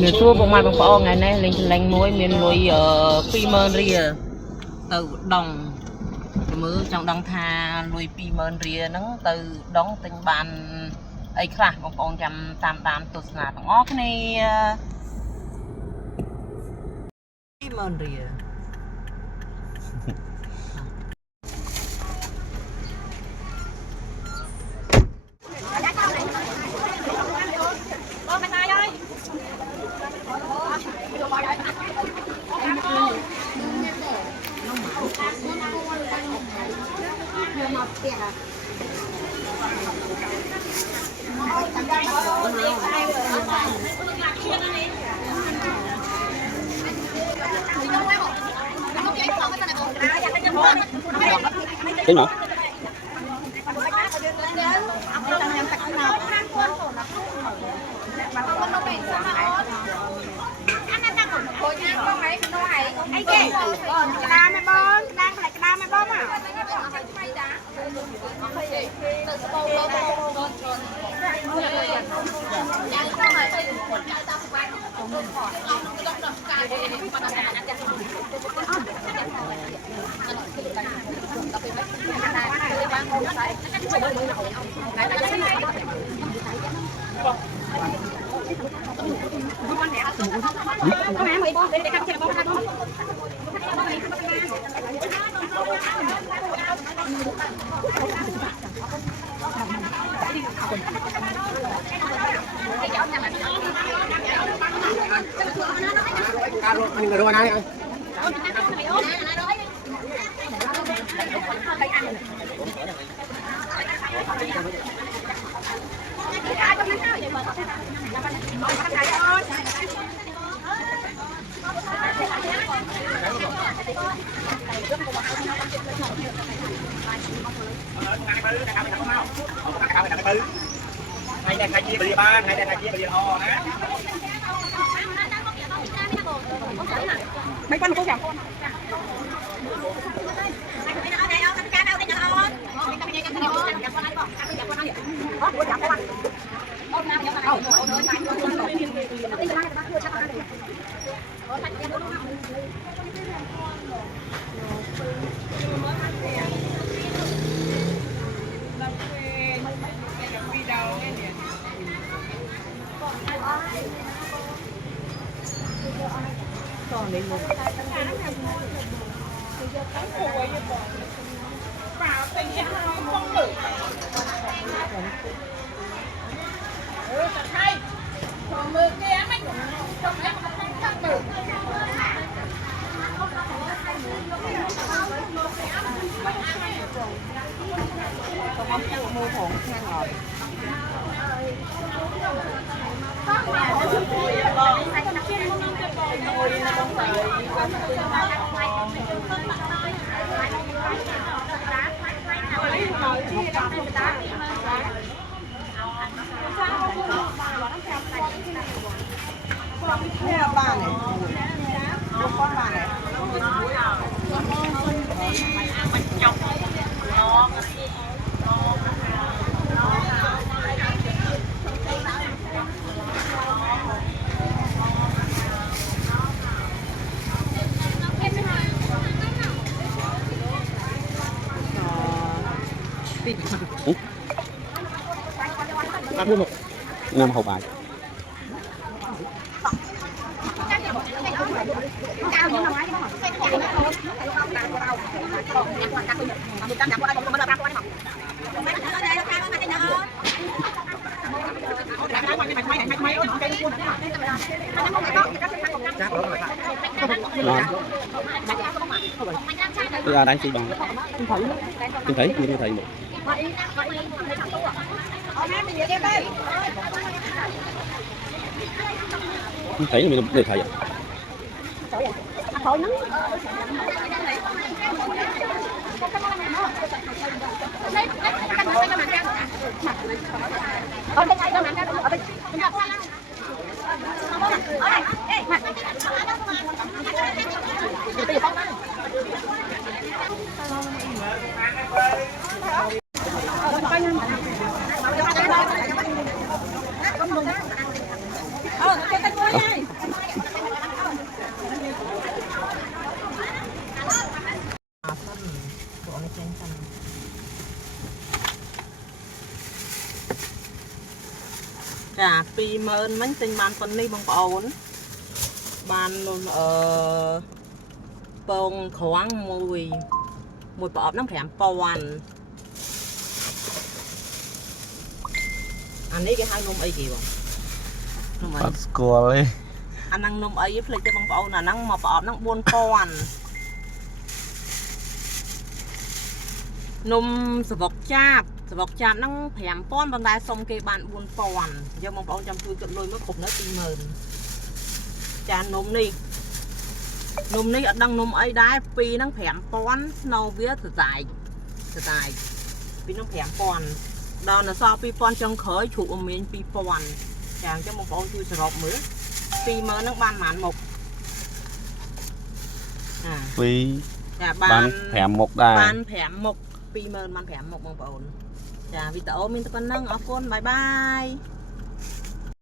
miền xua bông mai bông phao ngày nay lên lên muối miền muối phi mơn rìa từ đồng mưa trong đồng tha nuôi phi mơn rìa nó từ đón tình bàn ấy khác bông phao chăm tam tam tụt nà thằng óc này phi mơn rìa Cái nào? Mình ở đâu anh ơi? Hay đang khai chia bì ba, hay đang khai chia bì ho nè. Mấy con cô chồng. Còn đến một vào tình trạng không được thật hay còn mưa kia mấy trong em không thật được có mắm chua mua thùng ngang ngọt ba này, con ba này. Ăn luôn một ngâm hộp bài. Tôi ra đánh chị bằng tôi thấy như tôi thấy một không thấy là mình để thấy 20000មិញទិញបានប៉ុណ្នេះបងប្អូនបានពងក្រងមួយប្រអប់ហ្នឹង5000អានេះគេហៅនំអីគេបងនំអី អត់ស្គាល់ទេ អាហ្នឹងនំអីភ្លេចទៅបងប្អូនអាហ្នឹងមកប្រអប់ហ្នឹង4000នំសបុកចាបហ្នឹង5000ប៉ុន្តែសុំគេបាន4000យកបងប្អូនចាំជួយគិតលុយមកគ្រប់នៅ20000ចានំនេះអត់ដឹងនំអីដែរពីរហ្នឹង5000ស្នូវាសតែកពីហ្នឹង5000ដល់នៅសល់2000ចុងក្រោយជ្រូកអមៀន2000ចាអញ្ចឹងបងប្អូនជួយសរុបមើល20000ហ្នឹងបានប៉ុន្មានមុខចាបាន5មុខដែរបាន5មុខ20000បាន5មុខបងប្អូនចាវីដេអូមានតែប៉ុណ្្នឹងអរគុណបាយបាយ